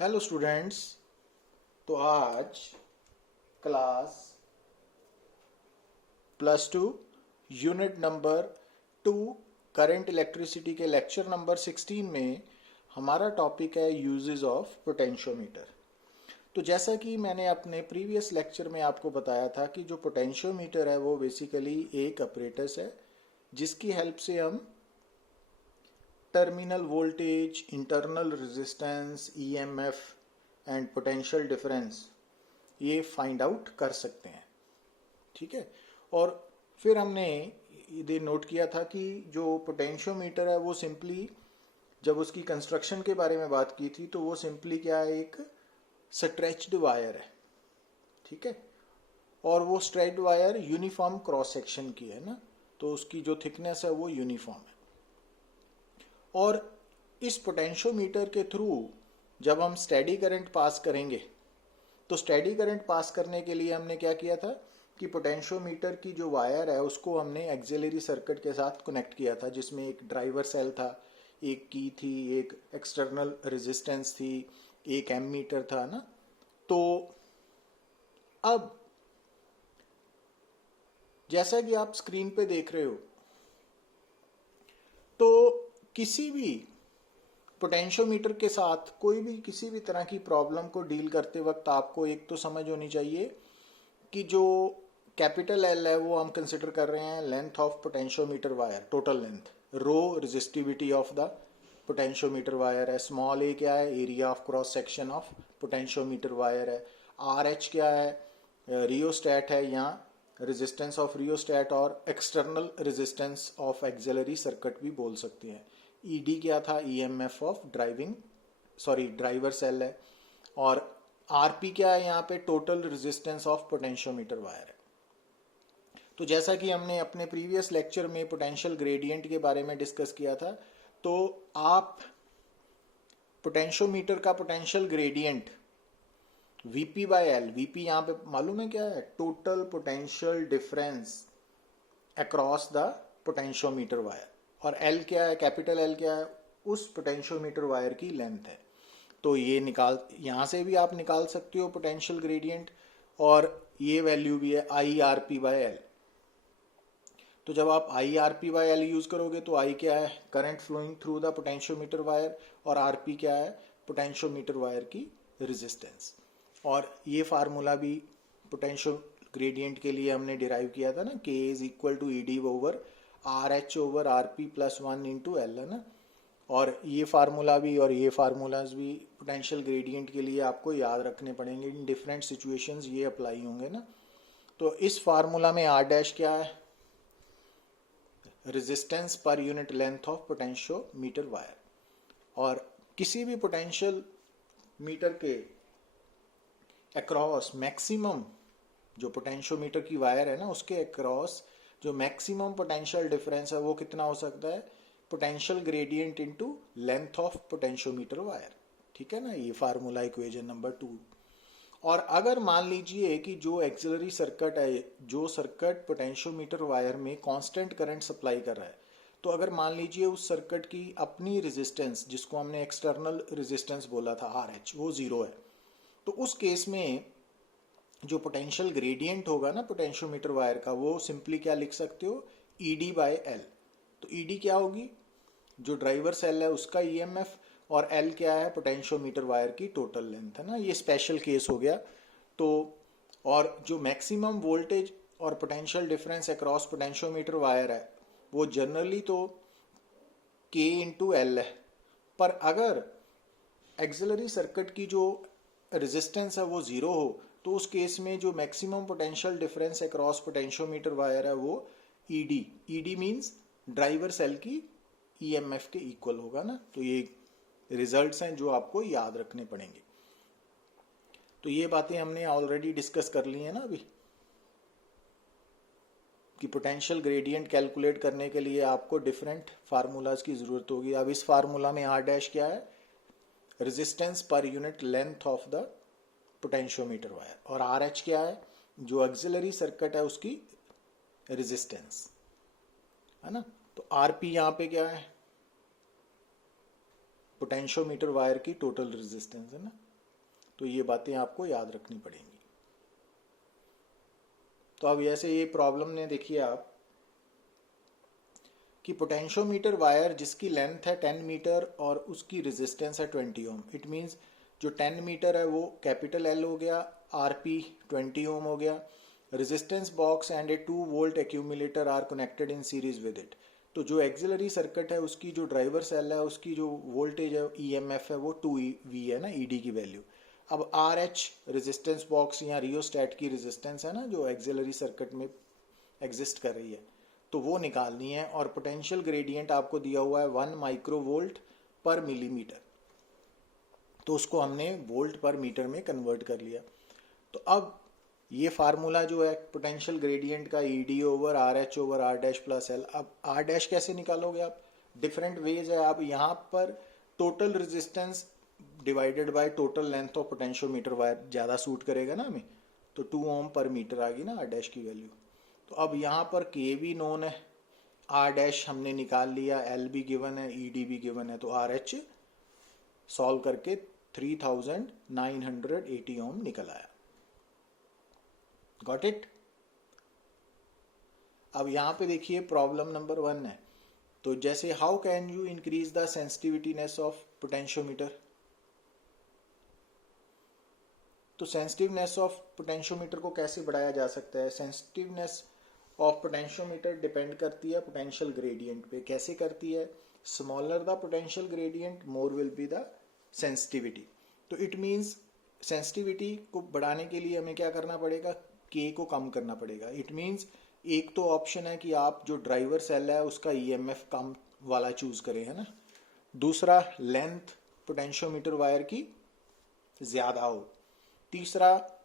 Hello students. तो आज class +2 unit number 2 current electricity के लेक्चर नंबर 16 में हमारा टॉपिक है यूजेस ऑफ पोटेंशियोमीटर। तो जैसा कि मैंने अपने प्रीवियस लेक्चर में आपको बताया था कि जो पोटेंशियोमीटर है वो बेसिकली एक अपरेटस है जिसकी हेल्प से हम terminal voltage, internal resistance, EMF and potential difference ये फाइंड आउट कर सकते हैं। ठीक है। और फिर हमने ये नोट किया था कि जो पोटेंशियोमीटर है वो सिंपली, जब उसकी कंस्ट्रक्शन के बारे में बात की थी तो वो सिंपली क्या है, एक स्ट्रेच्ड वायर है। ठीक है। और वो stretched wire uniform cross section की है ना, तो उसकी जो थिकनेस है वो यूनिफॉर्म है। और इस पोटेंशियोमीटर के थ्रू जब हम स्टेडी करंट पास करेंगे तो स्टेडी करंट पास करने के लिए हमने क्या किया था कि पोटेंशियोमीटर की जो वायर है उसको हमने एक्सिलरी सर्किट के साथ कनेक्ट किया था, जिसमें एक ड्राइवर सेल था, एक की थी, एक एक्सटर्नल रेजिस्टेंस थी, एक एमीटर था ना। तो अब जैसा कि आप स्क्रीन पे देख रहे हो, तो किसी भी पोटेंशियोमीटर के साथ कोई भी किसी भी तरह की प्रॉब्लम को डील करते वक्त आपको एक तो समझ होनी चाहिए कि जो कैपिटल एल है वो हम कंसिडर कर रहे हैं length of potentiometer wire, total length, rho resistivity of the potentiometer wire है। स्मॉल ए क्या है, area of cross section of potentiometer wire है। आर एच क्या है, रियोस्टैट है, या रेजिस्टेंस ऑफ रियोस्टैट और external resistance of auxiliary circuit भी बोल सकते हैं। ईडी क्या था, ईएमएफ ऑफ ड्राइवर सेल है। और आरपी क्या है, यहाँ पे total resistance of potentiometer wire है। तो जैसा कि हमने अपने प्रीवियस लेक्चर में पोटेंशियल ग्रेडियंट के बारे में डिस्कस किया था, तो आप पोटेंशियोमीटर का potential gradient VP by L, VP यहाँ पे मालूम है क्या है, total potential difference across the potentiometer wire, और एल क्या है, कैपिटल एल क्या है, उस पोटेंशियोमीटर वायर की लेंथ है। तो ये यहाँ से भी आप निकाल सकते हो पोटेंशियल ग्रेडियंट, और ये वैल्यू भी है I R P by L. तो जब आप I R P by L use करोगे तो आई क्या है, current flowing through the potentiometer wire, और आर पी क्या है, पोटेंशियोमीटर वायर की रेजिस्टेंस। और ये फार्मूला भी पोटेंशियल ग्रेडियंट के लिए हमने डिराइव किया था ना, K is equal to E D over R H over R P plus 1 into L है ना। और ये फार्मूला भी और ये फार्मूलाज भी पोटेंशियल ग्रेडियंट के लिए आपको याद रखने पड़ेंगे, इन डिफरेंट सिचुएशंस ये अप्लाई होंगे ना। तो इस फार्मूला में आर डैश क्या है, resistance per unit length of potentiometer wire. और किसी भी पोटेंशियल मीटर के अक्रॉस मैक्सिमम, जो पोटेंशियोमीटर की वायर है ना उसके अक्रॉस जो मैक्सिमम पोटेंशियल डिफरेंस है वो कितना हो सकता है, potential gradient into length of potentiometer wire. ठीक है ना, ये फार्मूला इक्वेशन नंबर 2। और अगर मान लीजिए कि जो एक्सिलरी सर्किट है, जो सर्किट पोटेंशियोमीटर वायर में कांस्टेंट करंट सप्लाई कर रहा है, तो अगर मान लीजिए उस सर्किट की अपनी रेजिस्टेंस, जिसको हमने एक्सटर्नल रेजिस्टेंस बोला था आर एच, वो 0 है, तो उस केस में जो पोटेंशियल ग्रेडियंट होगा ना पोटेंशियोमीटर वायर का, वो सिंपली क्या लिख सकते हो, ई डी बाय एल। तो ई डी क्या होगी, जो ड्राइवर सेल है उसका ईएमएफ, और एल क्या है, पोटेंशियोमीटर वायर की टोटल लेंथ है ना। ये स्पेशल केस हो गया। तो और जो मैक्सिमम वोल्टेज और potential difference across potentiometer wire है वो जनरली तो के इंटू एल है। पर अगर एक्सिलरी सर्किट की जो रेजिस्टेंस है वो 0 हो तो उस केस में जो maximum potential difference across potentiometer wire है वो E D, E D means driver cell की ईएमएफ के इक्वल होगा ना। तो ये रिजल्ट्स हैं जो आपको याद रखने पड़ेंगे। तो ये बातें हमने ऑलरेडी डिस्कस कर ली है ना अभी, कि पोटेंशियल ग्रेडियंट कैलकुलेट करने के लिए आपको डिफरेंट फार्मूलाज की जरूरत होगी। अब इस फार्मूला में आर डैश क्या है, resistance per unit length of the potentiometer wire, और आर एच क्या है, जो एक्सिलरी सर्किट है उसकी रेजिस्टेंस है ना। तो आर पी यहाँ पे क्या है, पोटेंशियोमीटर वायर की टोटल रेजिस्टेंस है ना। तो ये बातें आपको याद रखनी पड़ेंगी। तो अब ऐसे ये प्रॉब्लम ने देखिए आप कि पोटेंशियोमीटर वायर जिसकी लेंथ है 10 मीटर और उसकी रेजिस्टेंस है 20 ओम, इट मींस जो 10 मीटर है वो कैपिटल एल हो गया, आरपी 20 ओम हो गया, resistance box and a 2 volt accumulator are connected in series with it. तो जो एक्सिलरी सर्किट है उसकी जो ड्राइवर सेल है उसकी जो वोल्टेज है ईएमएफ है वो 2V है ना, ईडी की वैल्यू। अब आर एच रेजिस्टेंस बॉक्स या रियोस्टैट की रेजिस्टेंस है ना जो एक्सिलरी सर्किट में एग्जिस्ट कर रही है, तो वो निकालनी है। और पोटेंशियल ग्रेडियंट आपको दिया हुआ है 1 माइक्रोवोल्ट पर मिलीमीटर, तो उसको हमने वोल्ट पर मीटर में कन्वर्ट कर लिया। तो अब ये फार्मूला जो है पोटेंशियल ग्रेडियंट का E D over R H over R dash plus L. अब आर डैश कैसे निकालोगे आप, डिफरेंट वेज है। आप यहाँ पर total resistance divided by total length of potentiometer wire ज़्यादा सूट करेगा ना हमें, तो 2 ओम पर मीटर आ गई ना आर डैश की वैल्यू। तो अब यहाँ पर के भी नोन है, आर डैश हमने निकाल लिया, एल भी गिवन है, ई डी भी गिवन है, तो आर एच सॉल्व करके 3980 ओम निकल आया। Got it. अब यहाँ पे देखिए प्रॉब्लम नंबर 1 है। तो जैसे how can you increase the sensitivityness of potentiometer, तो सेंसिटिवनेस ऑफ पोटेंशियोमीटर को कैसे बढ़ाया जा सकता है। सेंसिटिवनेस ऑफ पोटेंशियोमीटर डिपेंड करती है पोटेंशियल ग्रेडियंट पे। कैसे करती है, smaller the potential gradient more will be the sensitivity. तो इट मींस सेंसिटिविटी को बढ़ाने के लिए हमें क्या करना पड़ेगा, के को कम करना पड़ेगा। इट मींस एक तो ऑप्शन है कि आप जो ड्राइवर सेल है उसका ईएमएफ कम वाला चूज करें, है ना। दूसरा, लेंथ पोटेंशियोमीटर वायर की ज्यादा हो। तीसरा,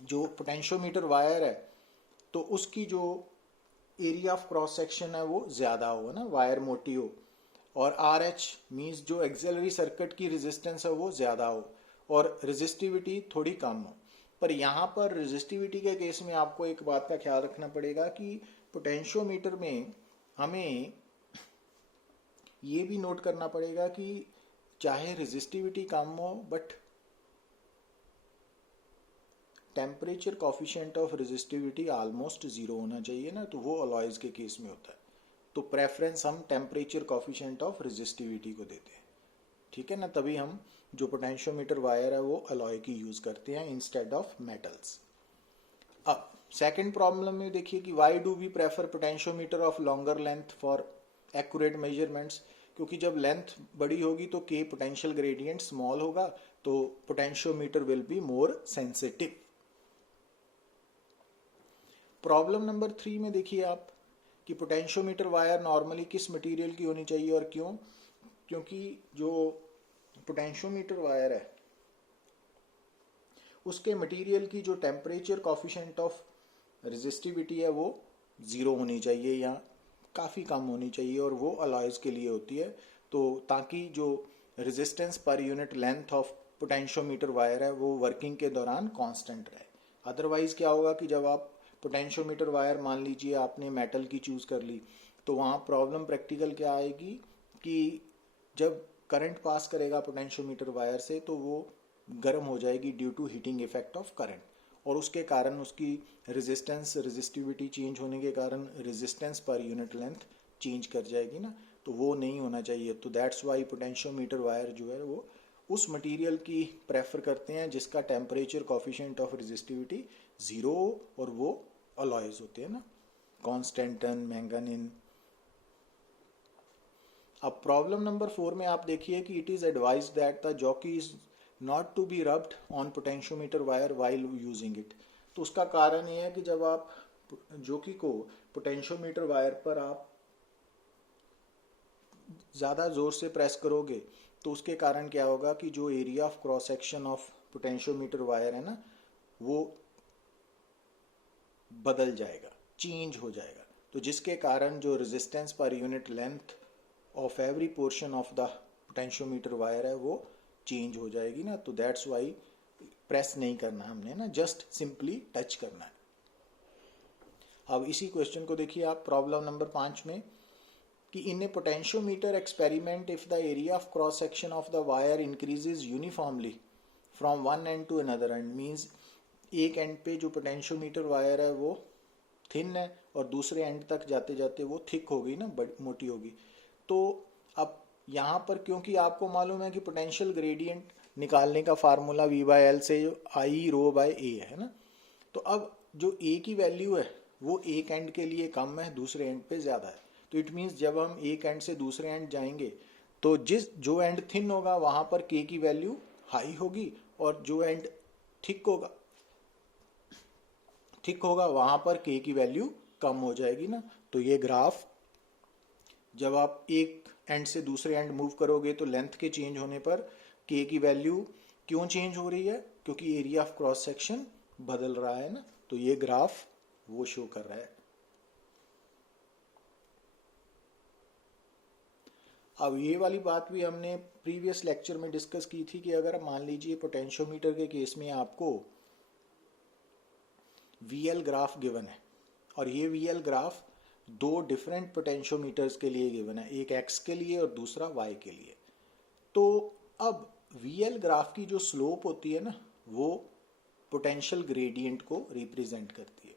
जो पोटेंशियोमीटर वायर है तो उसकी जो एरिया ऑफ क्रॉस सेक्शन है वो ज्यादा हो, ना, वायर मोटी हो। और आर एच मीन्स जो एक्सिलरी सर्किट की रेजिस्टेंस है वो ज्यादा हो और रेजिस्टिविटी थोड़ी कम हो। पर यहाँ पर रेजिस्टिविटी के केस में आपको एक बात का ख्याल रखना पड़ेगा कि पोटेंशियोमीटर में हमें ये भी नोट करना पड़ेगा कि चाहे रेजिस्टिविटी कम हो but temperature coefficient of resistivity almost zero होना चाहिए ना, तो वो अलॉयज के केस में होता है। तो प्रेफरेंस हम टेम्परेचर कॉफिशिएंट ऑफ रेजिस्टिविटी को देते हैं, ठीक है ना। तभी हम जो पोटेंशियोमीटर वायर है वो अलॉय की यूज करते हैं इंस्टेड ऑफ मेटल्स। अब सेकंड प्रॉब्लम में देखिए कि why do we prefer potentiometer of longer length for accurate measurements. क्योंकि जब लेंथ बड़ी होगी तो के पोटेंशियल ग्रेडियंट स्मॉल होगा, तो potentiometer will be more sensitive. Problem number 3 में देखिए आप कि पोटेंशियोमीटर वायर नॉर्मली किस मटेरियल की होनी चाहिए और क्यों। क्योंकि जो पोटेंशियोमीटर वायर है उसके मटेरियल की जो टेम्परेचर कॉफिशिएंट ऑफ रेजिस्टिविटी है वो जीरो होनी चाहिए या काफ़ी कम होनी चाहिए, और वो अलॉयज के लिए होती है। तो ताकि जो resistance per unit length of potentiometer wire है वो वर्किंग के दौरान कांस्टेंट रहे। अदरवाइज क्या होगा कि जब आप पोटेंशियोमीटर वायर मान लीजिए आपने मेटल की चूज कर ली, तो वहाँ प्रॉब्लम प्रैक्टिकल क्या आएगी कि जब करंट पास करेगा पोटेंशियोमीटर वायर से तो वो गर्म हो जाएगी due to heating effect of current, और उसके कारण उसकी रेजिस्टिविटी चेंज होने के कारण resistance per unit length change कर जाएगी ना, तो वो नहीं होना चाहिए। तो दैट्स वाई पोटेंशियोमीटर वायर जो है वो उस मटेरियल की प्रेफर करते हैं जिसका temperature coefficient of resistivity zero और वो अलॉयज होते हैं ना, कॉन्स्टेंटन, मैंगनीन। अब प्रॉब्लम नंबर 4 में आप देखिए कि it is advised that the jockey is not to be rubbed on potentiometer wire while using it. तो उसका कारण ये है कि जब आप जॉकी को पोटेंशियोमीटर वायर पर आप ज़्यादा ज़ोर से प्रेस करोगे तो उसके कारण क्या होगा कि जो area of cross section of potentiometer wire है ना वो बदल जाएगा, चेंज हो जाएगा। तो जिसके कारण जो resistance per unit length of every portion of the potentiometer wire है वो चेंज हो जाएगी ना। तो दैट्स वाई प्रेस नहीं करना हमने ना, जस्ट सिंपली टच करना है। अब इसी क्वेश्चन को देखिए आप प्रॉब्लम नंबर 5 में कि in a potentiometer experiment if the area of cross section of the wire increases uniformly from one end to another end means एक एंड पे जो पोटेंशियोमीटर वायर है वो थिन है और दूसरे एंड तक जाते जाते वो थिक हो गई ना, बड़ी मोटी होगी। तो अब यहाँ पर क्योंकि आपको मालूम है कि पोटेंशियल ग्रेडियंट निकालने का फार्मूला वी बाय एल से आई रो बाय ए है ना, तो अब जो ए की वैल्यू है वो एक एंड के लिए कम है, दूसरे एंड पे ज़्यादा है। तो इट मीन्स जब हम एक एंड से दूसरे एंड जाएंगे तो जो एंड थिन होगा वहाँ पर के की वैल्यू हाई होगी और जो एंड थिक होगा वहाँ पर के की वैल्यू कम हो जाएगी ना। तो ये ग्राफ जब आप एक एंड से दूसरे एंड मूव करोगे तो लेंथ के चेंज होने पर के की वैल्यू क्यों चेंज हो रही है, क्योंकि एरिया ऑफ क्रॉस सेक्शन बदल रहा है ना। तो ये ग्राफ वो शो कर रहा है। अब ये वाली बात भी हमने प्रीवियस लेक्चर में डिस्कस की थी कि अगर मान लीजिए पोटेंशियोमीटर के केस में आपको VL ग्राफ गिवन है और ये VL ग्राफ दो डिफरेंट पोटेंशियोमीटर्स के लिए गिवन है, एक X के लिए और दूसरा Y के लिए। तो अब VL ग्राफ की जो स्लोप होती है ना वो पोटेंशियल ग्रेडियंट को रिप्रेजेंट करती है।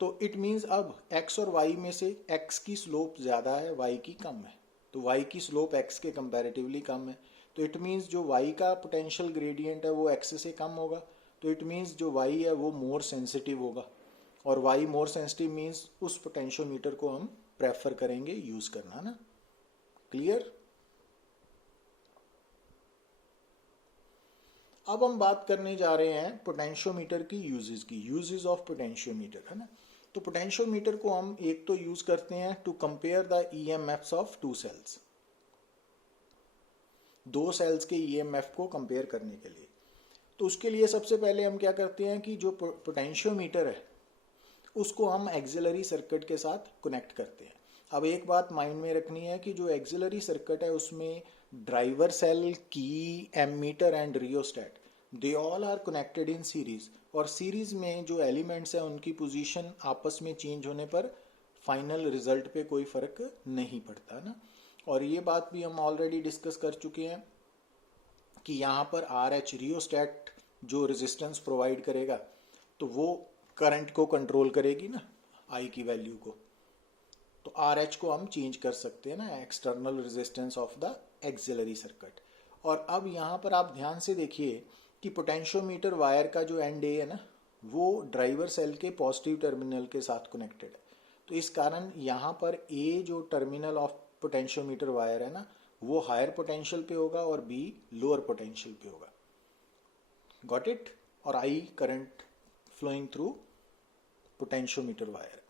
तो इट मीन्स अब X और Y में से X की स्लोप ज़्यादा है, Y की कम है। तो Y की स्लोप X के कंपैरेटिवली कम है, तो इट मीन्स जो Y का पोटेंशियल ग्रेडियंट है वो X से कम होगा। तो इट मीन्स जो Y है वो मोर सेंसिटिव होगा और Y मोर सेंसिटिव मीन्स उस पोटेंशियोमीटर को हम प्रेफर करेंगे यूज करना ना। क्लियर? अब हम बात करने जा रहे हैं पोटेंशियोमीटर की यूजेस की, यूजेस ऑफ पोटेंशियोमीटर है ना। तो पोटेंशियोमीटर को हम एक तो यूज करते हैं to compare the EMFs of two cells, दो सेल्स के ईएमएफ को कंपेयर करने के लिए। तो उसके लिए सबसे पहले हम क्या करते हैं कि जो पोटेंशियोमीटर है उसको हम एक्सिलरी सर्किट के साथ कनेक्ट करते हैं। अब एक बात माइंड में रखनी है कि जो एक्सिलरी सर्किट है उसमें driver cell, key, ammeter and rheostat they all are connected in series, और सीरीज में जो एलिमेंट्स हैं उनकी पोजीशन आपस में चेंज होने पर फाइनल रिजल्ट पे कोई फर्क नहीं पड़ता ना। और ये बात भी हम ऑलरेडी डिस्कस कर चुके हैं कि यहाँ पर आर एच रियोस्टेट जो रेजिस्टेंस प्रोवाइड करेगा तो वो करंट को कंट्रोल करेगी ना, आई की वैल्यू को। तो आर एच को हम चेंज कर सकते हैं ना, external resistance of the axillary circuit. और अब यहाँ पर आप ध्यान से देखिए कि पोटेंशियोमीटर वायर का जो एंड ए है ना वो ड्राइवर सेल के पॉजिटिव टर्मिनल के साथ कनेक्टेड है। तो इस कारण यहाँ पर ए जो टर्मिनल ऑफ पोटेंशियोमीटर वायर है ना वो हायर पोटेंशियल पे होगा और बी लोअर पोटेंशियल पे होगा। Got it? और I current flowing through potentiometer wire.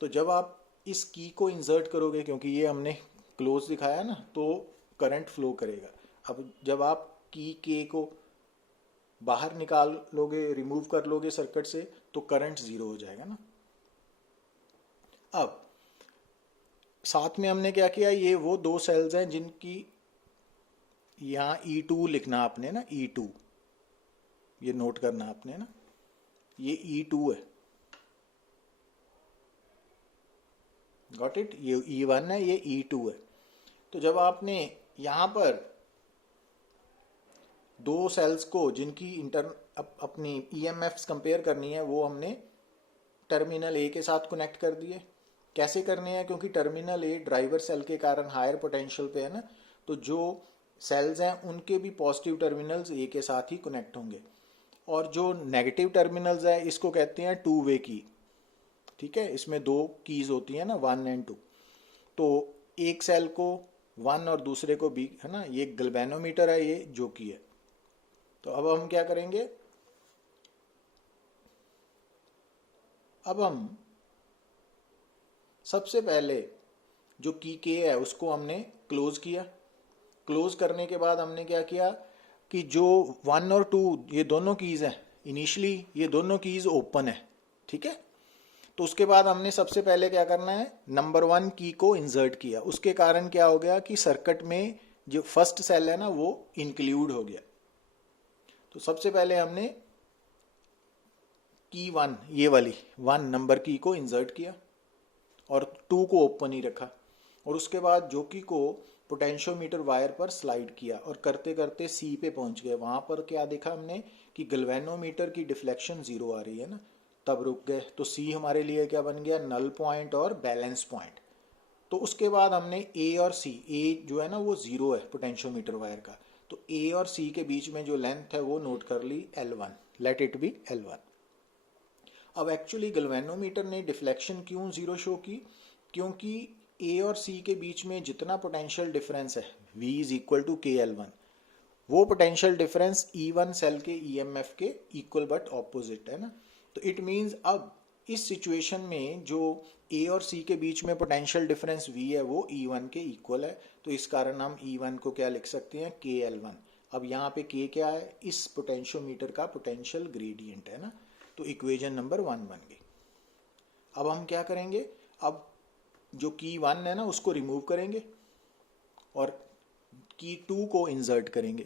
तो जब आप इस की को इंसर्ट करोगे, क्योंकि ये हमने क्लोज दिखाया ना, तो करंट फ्लो करेगा। अब जब आप की के को बाहर निकाल लोगे, रिमूव कर लोगे सर्किट से, तो करंट जीरो हो जाएगा ना। अब साथ में हमने क्या किया, ये वो दो सेल्स हैं जिनकी यहाँ E2 लिखना आपने ना, E2 ये नोट करना आपने ना, ये E2 है। Got it? ये E1 है, ये E2 है। तो जब आपने यहाँ पर दो सेल्स को जिनकी अपनी ईएमएफ्स कंपेयर करनी है वो हमने टर्मिनल ए के साथ कनेक्ट कर दिए। कैसे करने हैं? क्योंकि टर्मिनल ए ड्राइवर सेल के कारण हायर पोटेंशियल पे है ना, तो जो सेल्स हैं उनके भी पॉजिटिव टर्मिनल्स ए के साथ ही कनेक्ट होंगे। और जो नेगेटिव टर्मिनल्स है इसको कहते हैं टू वे की। ठीक है, इसमें दो कीज होती है ना, 1 एंड 2। तो एक सेल को 1 और दूसरे को B है ना, ये गैल्वेनोमीटर है, ये जो की है। तो अब हम क्या करेंगे, अब हम सबसे पहले जो की के है उसको हमने क्लोज किया। क्लोज करने के बाद हमने क्या किया कि जो 1 और 2 ये दोनों कीज हैं, इनिशियली ये दोनों कीज ओपन है। ठीक है, तो उसके बाद हमने सबसे पहले क्या करना है, नंबर 1 की को इंसर्ट किया। उसके कारण क्या हो गया कि सर्किट में जो फर्स्ट सेल है ना वो इंक्लूड हो गया। तो सबसे पहले हमने की 1 ये वाली 1 नंबर की को इंसर्ट किया और 2 को ओपन ही रखा। और उसके बाद जो की को पोटेंशियोमीटर वायर पर स्लाइड किया और करते करते सी पे पहुंच गए। वहां पर क्या देखा हमने कि गैल्वेनोमीटर की डिफ्लेक्शन 0 आ रही है ना, तब रुक गए। तो सी हमारे लिए क्या बन गया, नल पॉइंट और बैलेंस पॉइंट। तो उसके बाद हमने ए और सी, ए जो है ना वो 0 है पोटेंशियोमीटर वायर का, तो ए और सी के बीच में जो लेंथ है वो नोट कर ली L1, let it be L1। अब एक्चुअली गैल्वेनोमीटर ने डिफ्लेक्शन क्यों 0 शो की, क्योंकि ए और सी के बीच में जितना पोटेंशियल डिफरेंस है V is equal to KL1, वो पोटेंशियल डिफरेंस E1 सेल के EMF के इक्वल बट ऑपोजिट है ना। तो इट मींस अब इस सिचुएशन में जो ए और सी के बीच में पोटेंशियल डिफरेंस V है वो E1 के इक्वल है, तो इस कारण हम E1 को क्या लिख सकते हैं, KL1। अब यहाँ पे K क्या है, इस पोटेंशियोमीटर का पोटेंशियल ग्रेडियंट है ना। तो इक्वेशन नंबर 1 बन गई। अब हम क्या करेंगे, अब जो की 1 है ना उसको रिमूव करेंगे और की 2 को इंसर्ट करेंगे।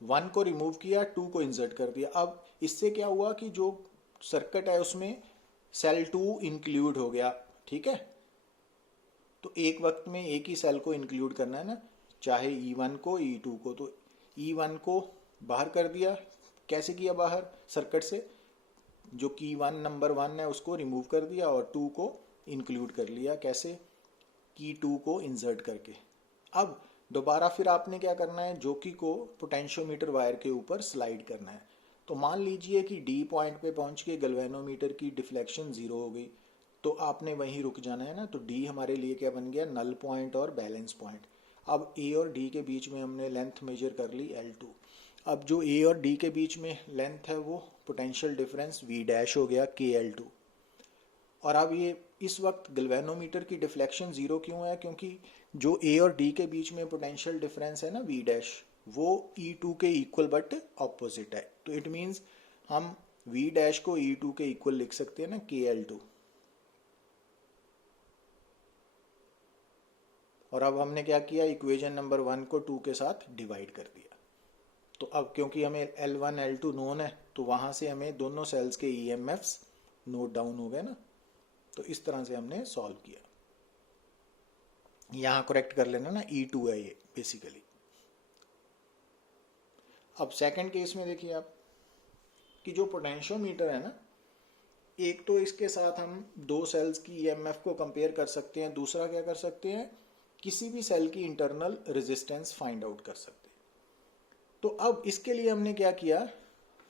1 को रिमूव किया, 2 को इंसर्ट कर दिया। अब इससे क्या हुआ कि जो सर्किट है उसमें सेल 2 इंक्लूड हो गया, ठीक है। तो एक वक्त में एक ही सेल को इंक्लूड करना है ना, चाहे E1 को E2 को। तो E1 को बाहर कर दिया, कैसे किया बाहर, सर्किट से जो की 1 नंबर 1 है उसको रिमूव कर दिया और 2 को इंक्लूड कर लिया, कैसे, की 2 को इंसर्ट करके। अब दोबारा फिर आपने क्या करना है, जोकी को पोटेंशियोमीटर वायर के ऊपर स्लाइड करना है। तो मान लीजिए कि डी पॉइंट पे पहुंच के गैल्वेनोमीटर की डिफ्लेक्शन 0 हो गई, तो आपने वहीं रुक जाना है ना। तो डी हमारे लिए क्या बन गया, नल पॉइंट और बैलेंस पॉइंट। अब ए और डी के बीच में हमने लेंथ मेजर कर ली L2। अब जो ए और डी के बीच में लेंथ है वो पोटेंशियल डिफरेंस V डैश हो गया KL2। और अब ये इस वक्त गैल्वेनोमीटर की डिफ्लेक्शन 0 क्यों है, क्योंकि जो ए और डी के बीच में पोटेंशियल डिफरेंस है ना V डैश, वो E2 के इक्वल बट ऑपोजिट है। तो इट मींस हम V डैश को E2 के इक्वल लिख सकते हैं ना, KL2। और अब हमने क्या किया, इक्वेशन नंबर 1 को 2 के साथ डिवाइड कर दिया। तो अब क्योंकि हमें L1 L2 नोन है, तो वहां से हमें दोनों सेल्स के EMFs नोट डाउन हो गए ना। तो इस तरह से हमने सॉल्व किया। यहां करेक्ट कर लेना ना, E2 है ये बेसिकली। अब सेकंड केस में देखिए आप कि जो पोटेंशियोमीटर है ना, एक तो इसके साथ हम दो सेल्स की EMF को कंपेयर कर सकते हैं, दूसरा क्या कर सकते हैं, किसी भी सेल की इंटरनल रेजिस्टेंस फाइंड आउट कर सकते हैं। तो अब इसके लिए हमने क्या किया,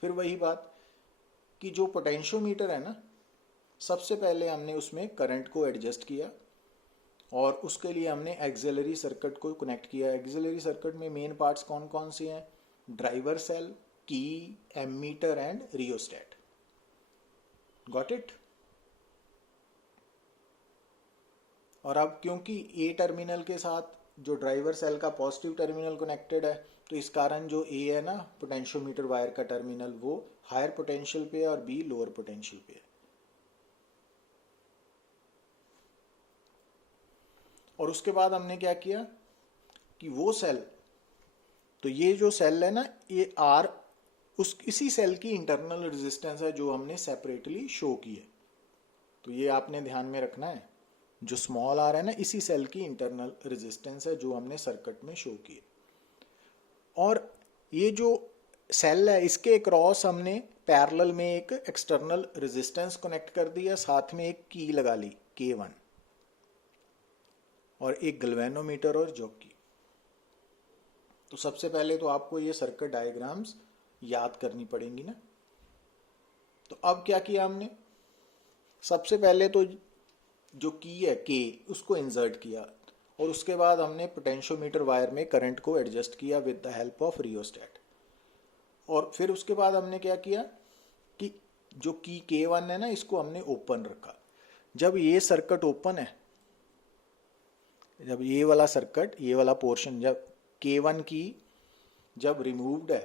फिर वही बात कि जो पोटेंशियोमीटर है ना, सबसे पहले हमने उसमें करंट को एडजस्ट किया और उसके लिए हमने एक्सिलरी सर्किट को कनेक्ट किया। एक्सिलरी सर्किट में मेन पार्ट्स कौन कौन से हैं, driver cell, key, ammeter and rheostat. Got it. और अब क्योंकि ए टर्मिनल के साथ जो ड्राइवर सेल का पॉजिटिव टर्मिनल कनेक्टेड है, तो इस कारण जो ए है ना पोटेंशियोमीटर वायर का टर्मिनल, वो हायर पोटेंशियल पे है और बी लोअर पोटेंशियल पे है। और उसके बाद हमने क्या किया कि वो सेल, तो ये जो सेल है ना, ये आर उस इसी सेल की इंटरनल रेजिस्टेंस है जो हमने सेपरेटली शो की है। तो ये आपने ध्यान में रखना है, जो स्मॉल आर है ना, इसी सेल की इंटरनल रेजिस्टेंस है जो हमने सर्किट में शो की है। और ये जो सेल है इसके क्रॉस हमने पैरेलल में एक एक्सटर्नल रेजिस्टेंस कनेक्ट कर दिया, साथ में एक की लगा ली K1 और एक गैल्वेनोमीटर और जॉकी। तो सबसे पहले तो आपको ये सर्किट डायग्राम्स याद करनी पड़ेंगी ना। तो अब क्या किया हमने, सबसे पहले तो जो की है K उसको इंसर्ट किया और उसके बाद हमने पोटेंशियोमीटर वायर में करंट को एडजस्ट किया with the help of rheostat. और फिर उसके बाद हमने क्या किया कि जो की K1 है ना, इसको हमने ओपन रखा। जब ये सर्किट ओपन है, जब ये वाला सर्किट, ये वाला पोर्शन, जब K1 की जब रिमूव्ड है,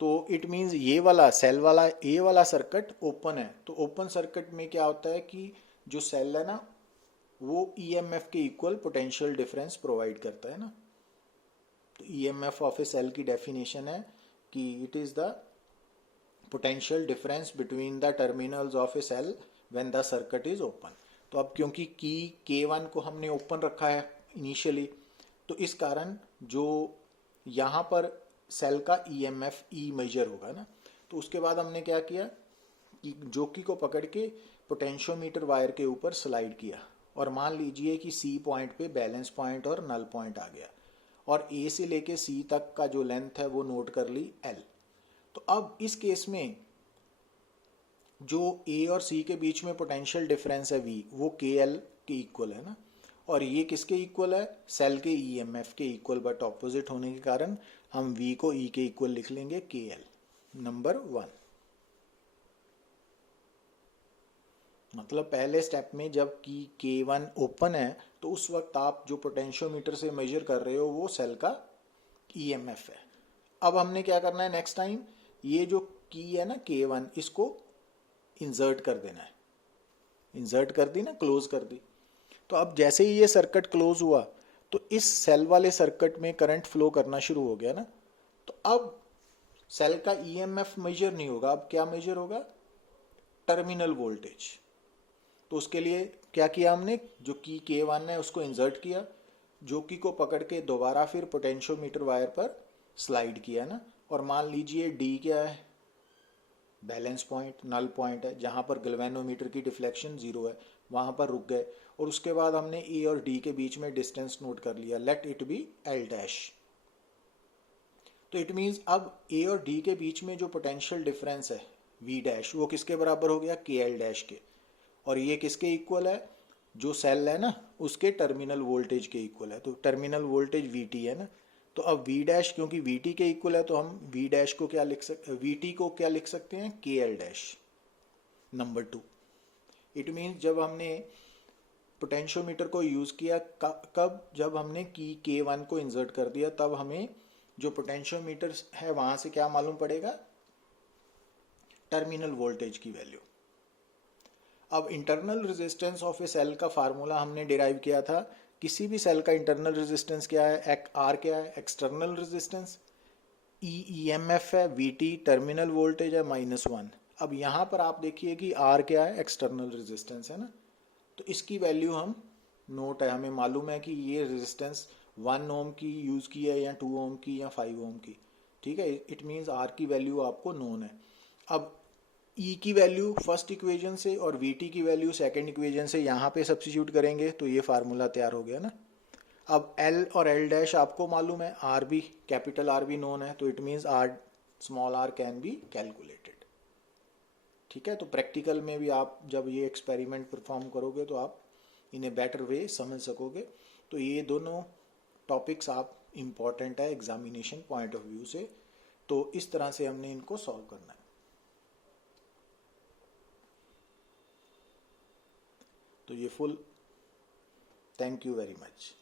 तो इट मींस ये वाला सेल वाला ये वाला सर्किट ओपन है। तो ओपन सर्किट में क्या होता है कि जो सेल है ना वो EMF के इक्वल पोटेंशियल डिफरेंस प्रोवाइड करता है ना। तो EMF ऑफ ए सेल की डेफिनेशन है कि it is the potential difference between the terminals of a cell when the circuit is open. तो अब क्योंकि की K1 को हमने ओपन रखा है इनिशियली। तो इस कारण जो यहाँ पर सेल का ईएमएफ ई मेजर होगा ना, तो उसके बाद हमने क्या किया कि जोकी को पकड़ के पोटेंशियोमीटर वायर के ऊपर स्लाइड किया, और मान लीजिए कि सी पॉइंट पे बैलेंस पॉइंट और नल पॉइंट आ गया, और ए से लेके सी तक का जो लेंथ है वो नोट कर ली एल। तो अब इस केस में जो ए और सी के बीच में पोटेंशियल डिफरेंस है वी, वो के एल के इक्वल है ना, और ये किसके इक्वल है, सेल के ईएमएफ के इक्वल, बट ऑपोजिट होने के कारण हम वी को ई के इक्वल लिख लेंगे के एल। नंबर 1, मतलब पहले स्टेप में जब की K1 ओपन है तो उस वक्त आप जो पोटेंशियोमीटर से मेजर कर रहे हो वो सेल का ईएमएफ है। अब हमने क्या करना है नेक्स्ट टाइम, ये जो की है ना K1, इसको इंसर्ट कर देना है। इंसर्ट कर दी ना, क्लोज कर दी। तो अब जैसे ही ये सर्किट क्लोज हुआ तो इस सेल वाले सर्किट में करंट फ्लो करना शुरू हो गया ना, तो अब सेल का ईएमएफ मेजर नहीं होगा, अब क्या मेजर होगा, टर्मिनल वोल्टेज। तो उसके लिए क्या किया हमने, जो की K1 है उसको इंसर्ट किया, जो की को पकड़ के दोबारा फिर पोटेंशियोमीटर वायर पर स्लाइड किया ना, और मान लीजिए D क्या है, बैलेंस पॉइंट, नल पॉइंट है, जहां पर गैल्वेनोमीटर की डिफ्लेक्शन 0 है, वहां पर रुक गए। और उसके बाद हमने ए और डी के बीच में डिस्टेंस नोट कर लिया, let it be L dash. तो इट मीन्स अब ए और डी के बीच में जो पोटेंशियल डिफरेंस है वी डैश, वो किसके बराबर हो गया, के एल डैश के। और ये किसके इक्वल है, जो सेल है ना उसके टर्मिनल वोल्टेज के इक्वल है। तो टर्मिनल वोल्टेज वी टी है ना, तो अब वी डैश क्योंकि वी टी के इक्वल है तो हम वी डैश को क्या लिख सकते, वी टी को क्या लिख सकते हैं, के L dash. Number 2, it means जब हमने पोटेंशियोमीटर को यूज किया कब, जब हमने की K1 को इंसर्ट कर दिया, तब हमें जो पोटेंशियोमीटर है वहां से क्या मालूम पड़ेगा, टर्मिनल वोल्टेज की वैल्यू। अब internal resistance of a cell का फार्मूला हमने डिराइव किया था। किसी भी सेल का इंटरनल रेजिस्टेंस क्या है, आर क्या है, एक्सटर्नल रेजिस्टेंस, ईएमएफ है, वीटी टर्मिनल वोल्टेज है -1। अब यहाँ पर आप देखिए कि आर क्या है, एक्सटर्नल रेजिस्टेंस है ना, तो इसकी वैल्यू हम नोट है, हमें मालूम है कि ये रेजिस्टेंस 1 ओम की यूज की है या 2 ओम की या 5 ओम की, ठीक है। इट मीन्स आर की वैल्यू आपको नोन है। अब ई की वैल्यू फर्स्ट इक्वेशन से और वी टी की वैल्यू सेकेंड इक्वेशन से यहाँ पे सब्स्टिट्यूट करेंगे तो ये फार्मूला तैयार हो गया ना। अब एल और एल डैश आपको मालूम है, आर भी, कैपिटल आर भी नोन है, तो it means R small R can be calculated, ठीक है। तो प्रैक्टिकल में भी आप जब ये एक्सपेरिमेंट परफॉर्म करोगे तो आप इन ए बेटर वे समझ सकोगे। तो ये दोनों टॉपिक्स आप इम्पॉर्टेंट है एग्जामिनेशन पॉइंट ऑफ व्यू से, तो इस तरह से हमने इनको सॉल्व करना है। तो ये full, thank you very much.